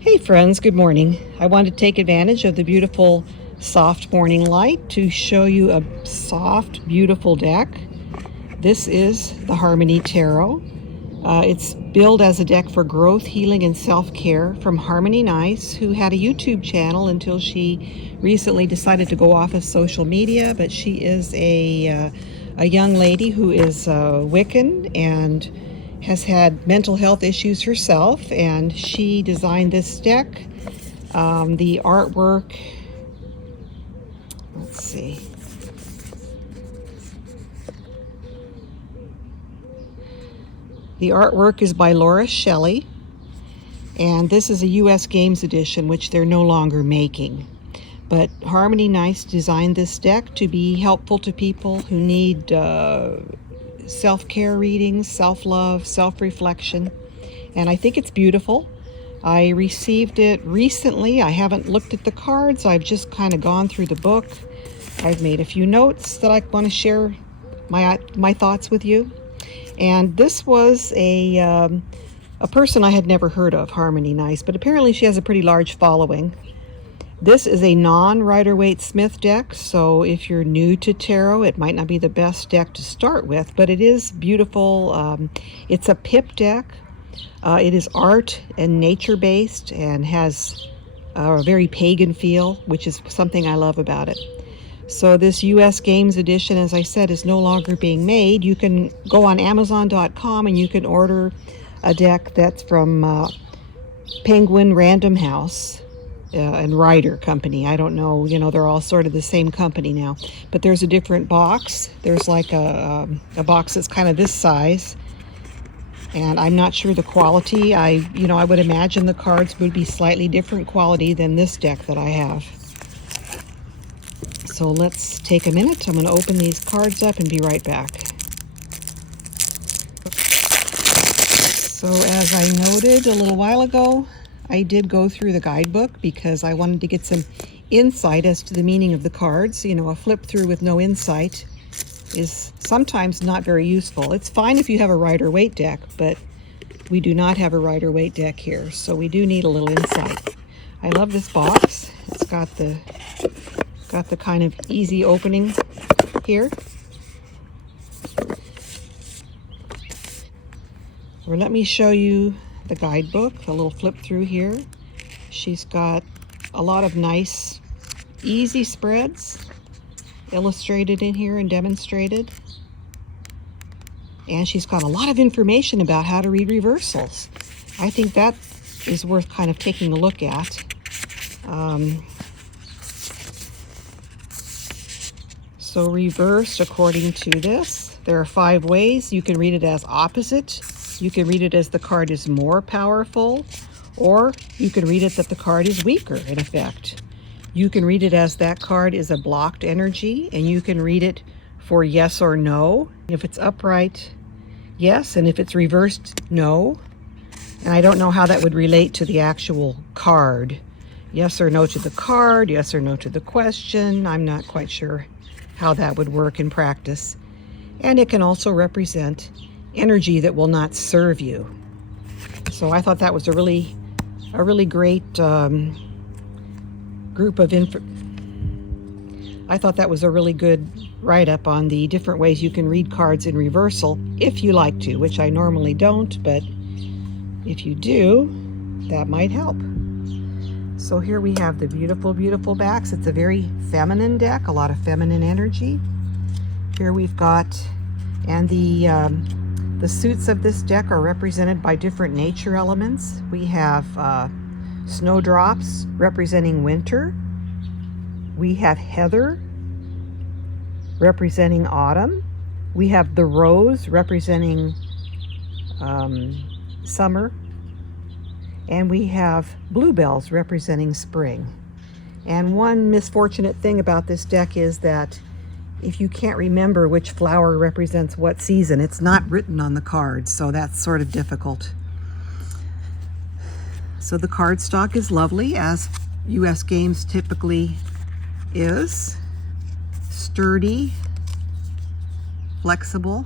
Hey friends, good morning. I want to take advantage of the beautiful soft morning light to show you a soft, beautiful deck. This is the Harmony Tarot. It's billed as a deck for growth, healing, and self-care from Harmony Nice, who had a YouTube channel until she recently decided to go off of social media, but she is a young lady who is Wiccan and has had mental health issues herself, and she designed this deck. The artwork, let's see. The artwork is by Laura Shelley, and this is a US Games edition, which they're no longer making. But Harmony Nice designed this deck to be helpful to people who need self-care readings, self-love, self-reflection, and I think it's beautiful. I received it recently. I haven't looked at the cards. I've just kind of gone through the book. I've made a few notes that I want to share my thoughts with you. And this was a person I had never heard of, Harmony Nice, but apparently she has a pretty large following. This is a non-Rider-Waite-Smith deck, so if you're new to tarot, it might not be the best deck to start with, but it is beautiful. It's a pip deck. It is art and nature-based and has a very pagan feel, which is something I love about it. So this US Games edition, as I said, is no longer being made. You can go on Amazon.com and you can order a deck that's from Penguin Random House and Rider Company. I don't know, they're all sort of the same company now. But there's a different box. There's like a box that's kind of this size. And I'm not sure the quality. I would imagine the cards would be slightly different quality than this deck that I have. So let's take a minute. I'm going to open these cards up and be right back. So as I noted a little while ago, I did go through the guidebook because I wanted to get some insight as to the meaning of the cards. A flip through with no insight is sometimes not very useful. It's fine if you have a Rider-Waite deck, but we do not have a Rider-Waite deck here, so we do need a little insight. I love this box. It's got the kind of easy opening here. Or let me show you the guidebook, a little flip through here. She's got a lot of nice, easy spreads illustrated in here and demonstrated. And she's got a lot of information about how to read reversals. I think that is worth kind of taking a look at. So reversed, according to this, there are 5 ways. You can read it as opposite. You can read it as the card is more powerful, or you can read it that the card is weaker in effect. You can read it as that card is a blocked energy, and you can read it for yes or no. If it's upright, yes, and if it's reversed, no. And I don't know how that would relate to the actual card. Yes or no to the card, yes or no to the question. I'm not quite sure how that would work in practice. And it can also represent energy that will not serve you. So I thought that was a really great group of I thought that was a really good write-up on the different ways you can read cards in reversal if you like to, which I normally don't, but if you do, that might help. So here we have the beautiful, beautiful backs. It's a very feminine deck, a lot of feminine energy. Here we've got, and the suits of this deck are represented by different nature elements. We have snowdrops representing winter. We have heather representing autumn. We have the rose representing summer. And we have bluebells representing spring. And one misfortunate thing about this deck is that if you can't remember which flower represents what season, it's not written on the cards, so that's sort of difficult. So the cardstock is lovely, as US Games typically is. Sturdy, flexible.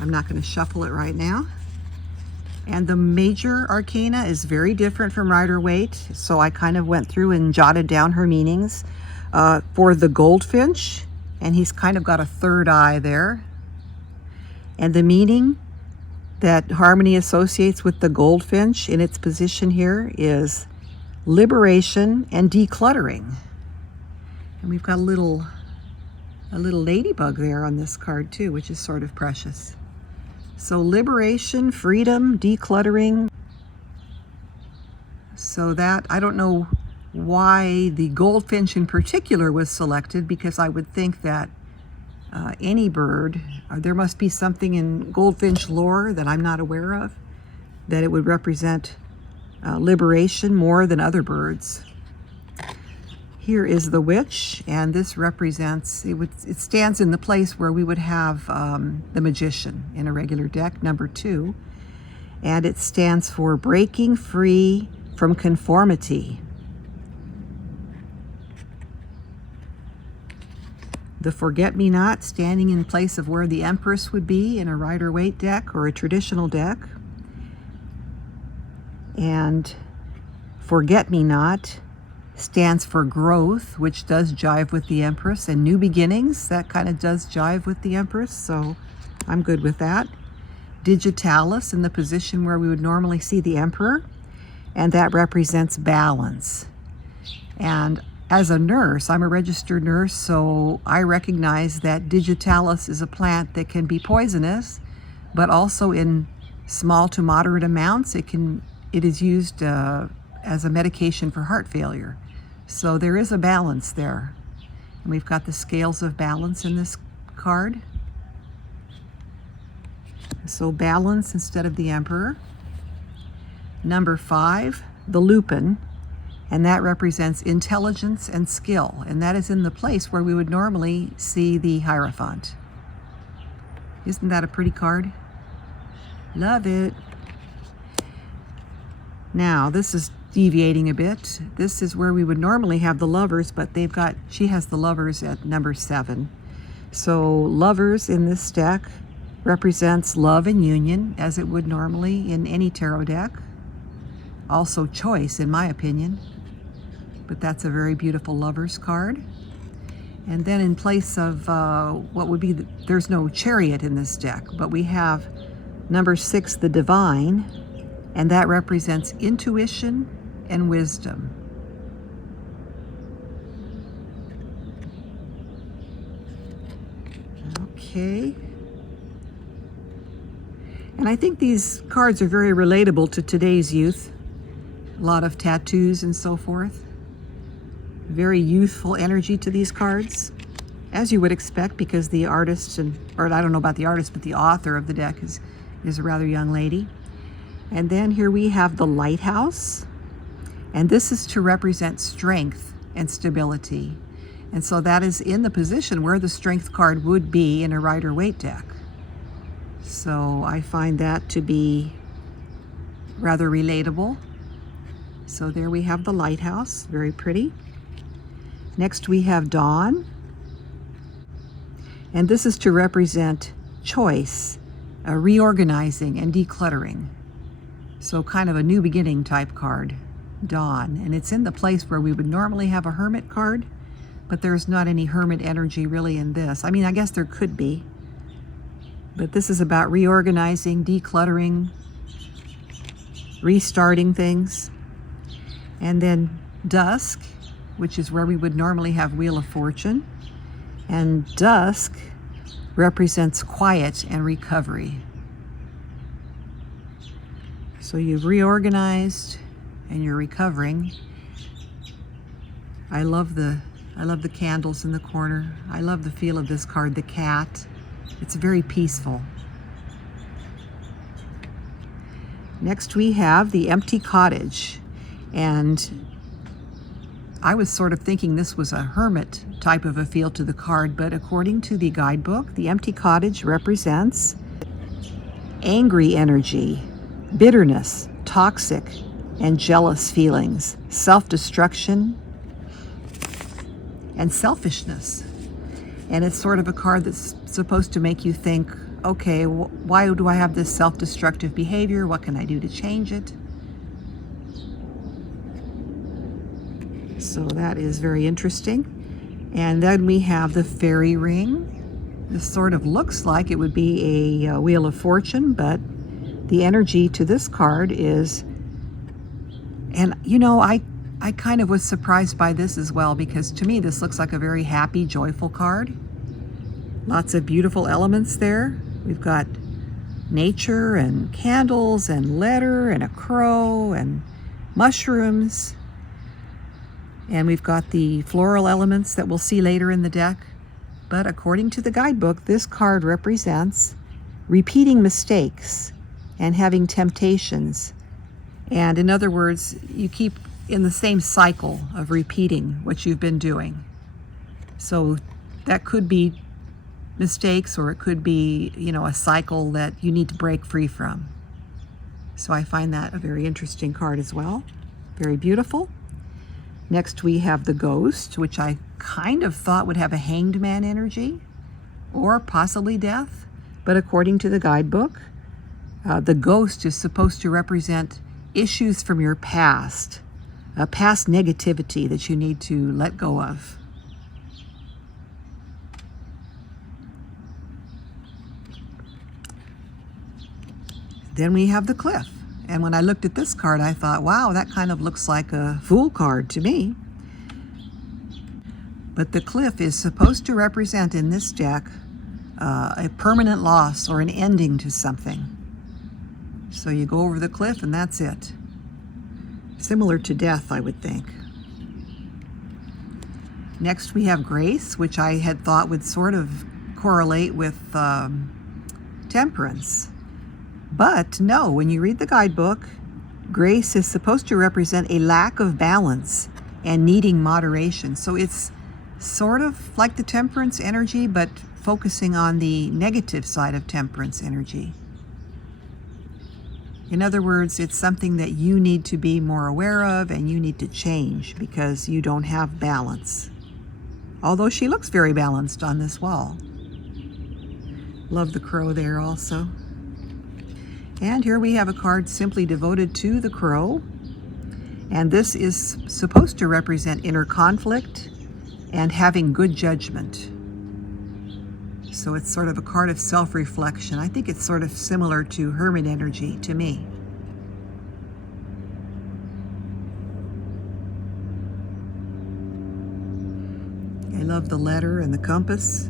I'm not going to shuffle it right now. And the major arcana is very different from Rider-Waite, so I kind of went through and jotted down her meanings. For the Goldfinch, and he's kind of got a third eye there. And the meaning that Harmony associates with the Goldfinch in its position here is liberation and decluttering. And we've got a little ladybug there on this card too, which is sort of precious. So liberation, freedom, decluttering. So that, I don't know why the Goldfinch in particular was selected, because I would think that any bird, there must be something in Goldfinch lore that I'm not aware of, that it would represent liberation more than other birds. Here is the witch, and this represents, it stands in the place where we would have the magician in a regular deck, number 2, and it stands for breaking free from conformity. The forget-me-not standing in place of where the Empress would be in a Rider-Waite deck or a traditional deck. And forget-me-not stands for growth, which does jive with the Empress, and new beginnings, that kind of does jive with the Empress, so I'm good with that. Digitalis in the position where we would normally see the Emperor, and that represents balance. And as a nurse, I'm a registered nurse, so I recognize that digitalis is a plant that can be poisonous, but also in small to moderate amounts. It is used as a medication for heart failure. So there is a balance there. And we've got the scales of balance in this card. So balance instead of the Emperor. Number 5, the lupin. And that represents intelligence and skill, and that is in the place where we would normally see the Hierophant. Isn't that a pretty card? Love it. Now, this is deviating a bit. This is where we would normally have the Lovers, but she has the Lovers at number 7. So Lovers in this deck represents love and union, as it would normally in any tarot deck. Also choice, in my opinion. But that's a very beautiful Lovers card. And then in place of what would be, there's no Chariot in this deck, but we have number 6, the Divine, and that represents intuition and wisdom. Okay. And I think these cards are very relatable to today's youth. A lot of tattoos and so forth. Very youthful energy to these cards, as you would expect, because the artist, or I don't know about the artist, but the author of the deck is a rather young lady. And then here we have the Lighthouse, and this is to represent strength and stability. And so that is in the position where the Strength card would be in a Rider-Waite deck. So I find that to be rather relatable. So there we have the Lighthouse, very pretty. Next we have Dawn, and this is to represent choice, reorganizing and decluttering. So kind of a new beginning type card, Dawn, and it's in the place where we would normally have a Hermit card, but there's not any Hermit energy really in this. I mean, I guess there could be, but this is about reorganizing, decluttering, restarting things. And then Dusk, which is where we would normally have Wheel of Fortune. And Dusk represents quiet and recovery. So you've reorganized and you're recovering. I love the candles in the corner. I love the feel of this card, the cat. It's very peaceful. Next we have the Empty Cottage. And I was sort of thinking this was a hermit type of a feel to the card, but according to the guidebook, the Empty Cottage represents angry energy, bitterness, toxic and jealous feelings, self-destruction, and selfishness. And it's sort of a card that's supposed to make you think, okay, why do I have this self-destructive behavior? What can I do to change it? So that is very interesting. And then we have the fairy ring. This sort of looks like it would be a Wheel of Fortune, but the energy to this card is, and you know, I kind of was surprised by this as well, because to me this looks like a very happy, joyful card. Lots of beautiful elements there. We've got nature and candles and letter and a crow and mushrooms. And we've got the floral elements that we'll see later in the deck. But according to the guidebook, this card represents repeating mistakes and having temptations. And in other words, you keep in the same cycle of repeating what you've been doing. So that could be mistakes, or it could be, you know, a cycle that you need to break free from. So I find that a very interesting card as well. Very beautiful. Next we have the Ghost, which I kind of thought would have a Hanged Man energy, or possibly death. But according to the guidebook, the Ghost is supposed to represent issues from your past, a past negativity that you need to let go of. Then we have the Cliff. And when I looked at this card, I thought, wow, that kind of looks like a Fool card to me. But the Cliff is supposed to represent in this deck a permanent loss or an ending to something. So you go over the cliff and that's it. Similar to death, I would think. Next we have Grace, which I had thought would sort of correlate with Temperance. But no, when you read the guidebook, Grace is supposed to represent a lack of balance and needing moderation. So it's sort of like the Temperance energy, but focusing on the negative side of Temperance energy. In other words, it's something that you need to be more aware of and you need to change because you don't have balance. Although she looks very balanced on this wall. Love the crow there also. And here we have a card simply devoted to the crow. And this is supposed to represent inner conflict and having good judgment. So it's sort of a card of self-reflection. I think it's sort of similar to Hermit energy to me. I love the letter and the compass.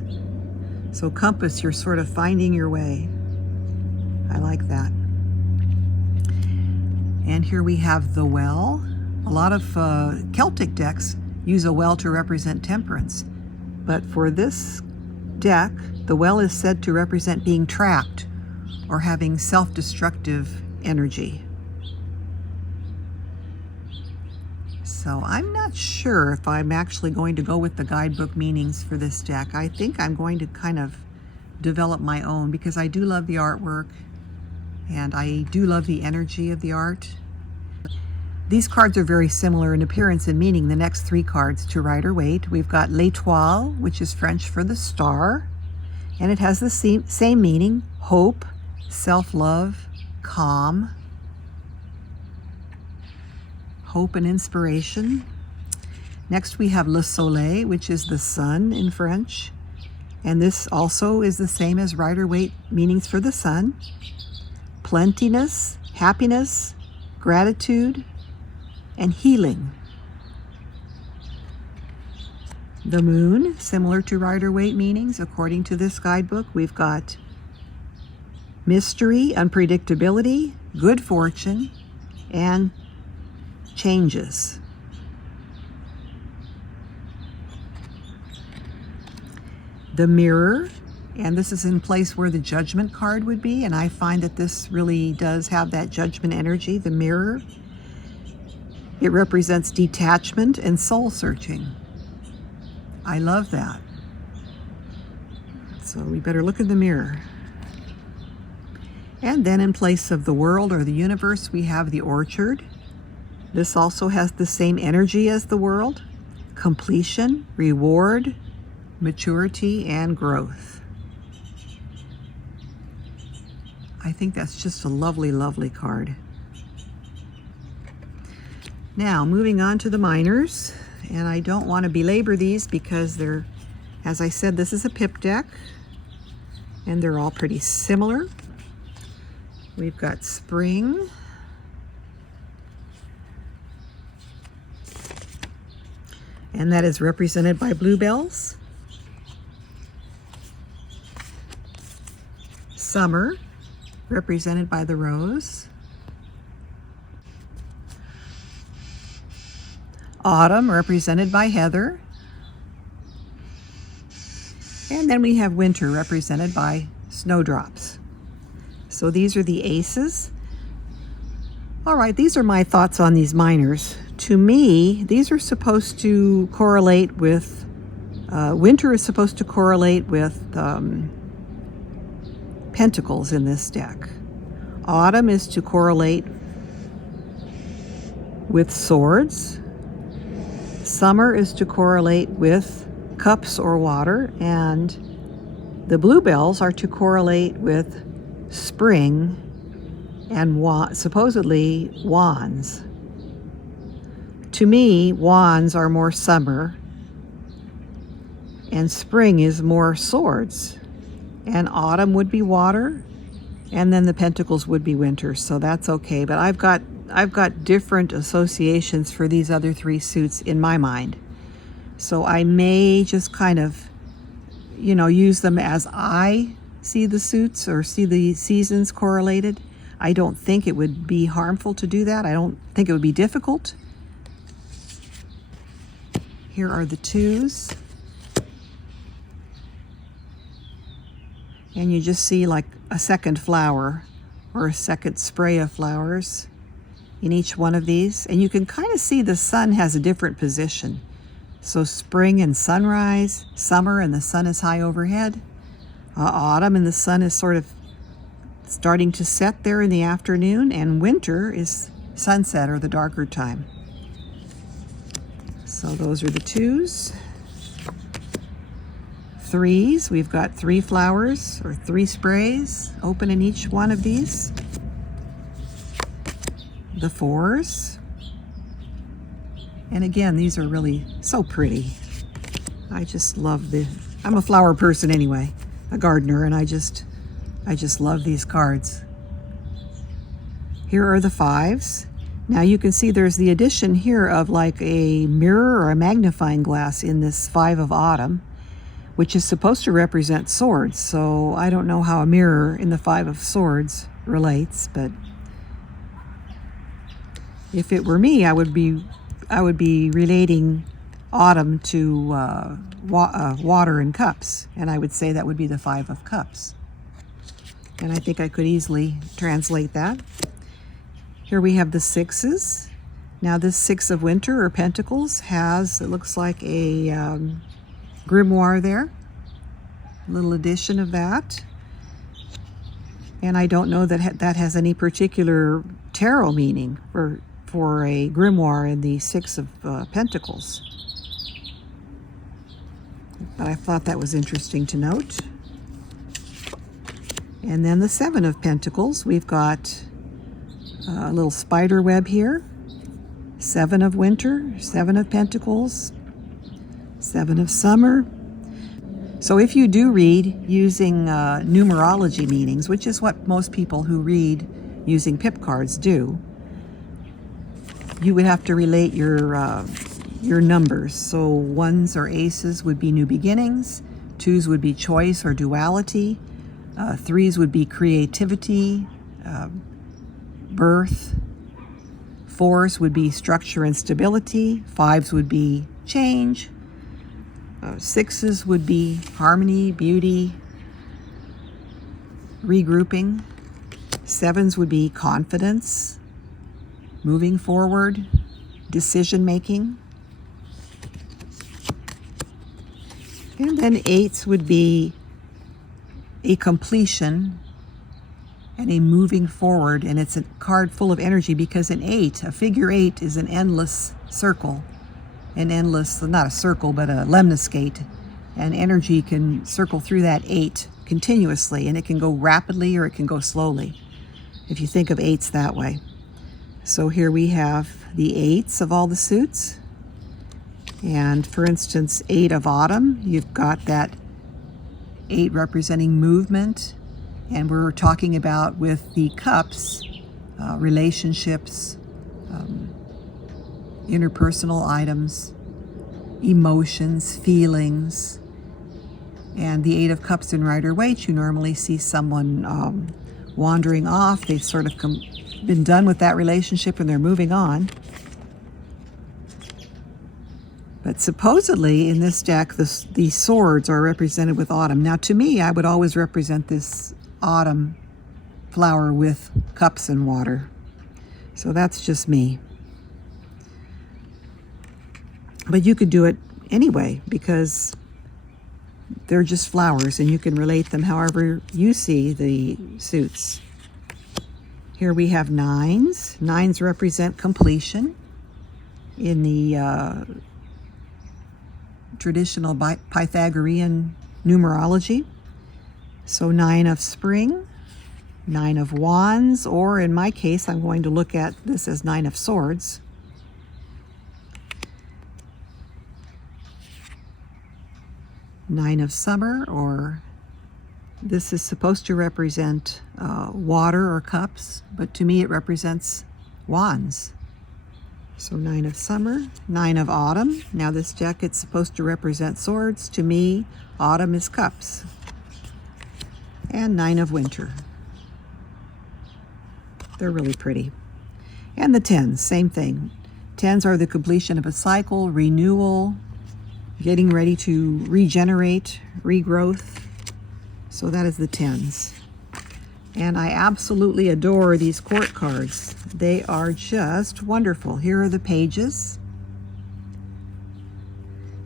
So compass, you're sort of finding your way. I like that. And here we have the well. A lot of Celtic decks use a well to represent temperance. But for this deck, the well is said to represent being trapped or having self-destructive energy. So I'm not sure if I'm actually going to go with the guidebook meanings for this deck. I think I'm going to kind of develop my own because I do love the artwork and I do love the energy of the art. These cards are very similar in appearance and meaning, the next three cards, to Rider-Waite. We've got L'Étoile, which is French for the star, and it has the same meaning: hope, self-love, calm, hope and inspiration. Next we have Le Soleil, which is the sun in French, and this also is the same as Rider-Waite meanings for the sun: plentiness, happiness, gratitude, and healing. The moon, similar to Rider-Waite meanings, according to this guidebook, we've got mystery, unpredictability, good fortune, and changes. The mirror, and this is in place where the judgment card would be, and I find that this really does have that judgment energy, the mirror. It represents detachment and soul searching. I love that. So we better look in the mirror. And then in place of the world or the universe, we have the orchard. This also has the same energy as the world: completion, reward, maturity, and growth. I think that's just a lovely, lovely card. Now, moving on to the minors, and I don't want to belabor these because they're, as I said, this is a pip deck, and they're all pretty similar. We've got spring, and that is represented by bluebells. Summer, represented by the rose. Autumn, represented by heather. And then we have winter, represented by snowdrops. So these are the aces. All right, these are my thoughts on these minors. To me, these are supposed to correlate with, winter is supposed to correlate with pentacles in this deck. Autumn is to correlate with swords. Summer is to correlate with cups or water, and the bluebells are to correlate with spring and supposedly wands. To me, wands are more summer, and spring is more swords, and autumn would be water, and then the pentacles would be winter. So that's okay. But I've got different associations for these other three suits in my mind. So I may just kind of, use them as I see the suits or see the seasons correlated. I don't think it would be harmful to do that. I don't think it would be difficult. Here are the twos. And you just see like a second flower or a second spray of flowers in each one of these. And you can kind of see the sun has a different position. So spring and sunrise, summer and the sun is high overhead, autumn and the sun is sort of starting to set there in the afternoon, and winter is sunset or the darker time. So those are the twos. Threes, we've got 3 flowers or 3 sprays open in each one of these. The fours. And again, these are really so pretty. I just love I'm a flower person anyway, a gardener, and I just love these cards. Here are the fives. Now you can see there's the addition here of like a mirror or a magnifying glass in this 5 of autumn, which is supposed to represent swords. So I don't know how a mirror in the 5 of swords relates, but if it were me, I would be relating autumn to water and cups, and I would say that would be the 5 of cups. And I think I could easily translate that. Here we have the sixes. Now this 6 of winter or pentacles has, it looks like a grimoire there, a little addition of that. And I don't know that that has any particular tarot meaning for a grimoire in the 6 of pentacles. But I thought that was interesting to note. And then the 7 of pentacles, we've got a little spider web here. 7 of winter, 7 of pentacles, 7 of summer. So if you do read using numerology meanings, which is what most people who read using pip cards do, you would have to relate your numbers. So 1s or aces would be new beginnings, 2s would be choice or duality, 3s would be creativity, birth, 4s would be structure and stability, 5s would be change, 6s would be harmony, beauty, regrouping, 7s would be confidence, moving forward, decision making, and then 8s would be a completion and a moving forward, and it's a card full of energy because an 8, a figure 8, is an endless circle, an endless, not a circle, but a lemniscate, and energy can circle through that 8 continuously, and it can go rapidly or it can go slowly. if you think of eights that way. So here we have the eights of all the suits. And for instance, 8 of autumn, you've got that 8 representing movement. And we're talking about with the cups, relationships, interpersonal items, emotions, feelings. And the 8 of cups in Rider-Waite, you normally see someone wandering off. They've sort of been done with that relationship and they're moving on. But supposedly in this deck, the swords are represented with autumn. Now to me, I would always represent this autumn flower with cups and water. So that's just me. But you could do it anyway because they're just flowers and you can relate them however you see the suits. Here we have 9s. 9s represent completion in the traditional Pythagorean numerology. So 9 of spring, 9 of wands, or in my case, I'm going to look at this as 9 of swords. Nine of summer, or this is supposed to represent water or cups, but to me it represents wands. So 9 of summer, 9 of autumn. Now this deck, it's supposed to represent swords. To me, autumn is cups. And 9 of winter. They're really pretty. And the 10s, same thing. 10s are the completion of a cycle, renewal, getting ready to regenerate, regrowth. So that is the 10s. And I absolutely adore these court cards. They are just wonderful. Here are the pages.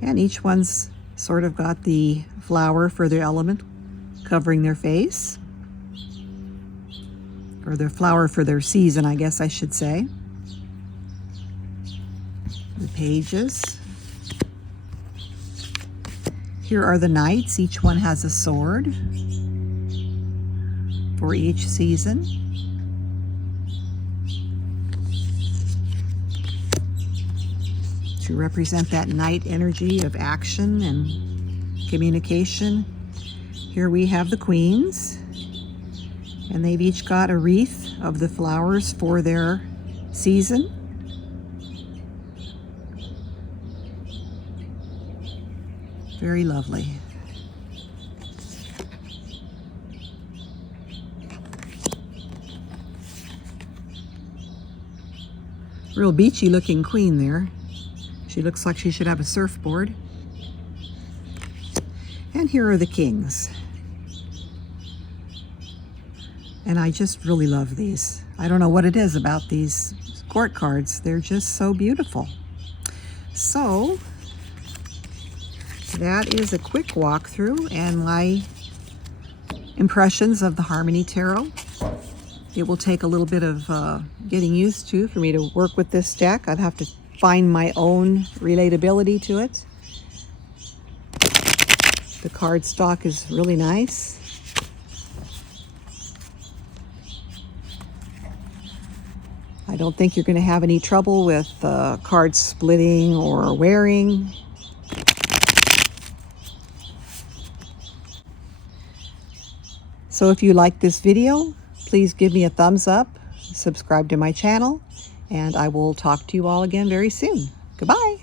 And each one's sort of got the flower for their element covering their face. Or their flower for their season, I guess I should say. The pages. Here are the knights. Each one has a sword for each season. To represent that knight energy of action and communication. Here we have the queens, and they've each got a wreath of the flowers for their season. Very lovely. Real beachy looking queen there. She looks like she should have a surfboard. And here are the kings. And I just really love these. I don't know what it is about these court cards. They're just so beautiful. So that is a quick walkthrough and my impressions of the Harmony Tarot. It will take a little bit of getting used to for me to work with this deck. I'd have to find my own relatability to it. The cardstock is really nice. I don't think you're going to have any trouble with cards splitting or wearing. So if you like this video, please give me a thumbs up, subscribe to my channel, and I will talk to you all again very soon. Goodbye.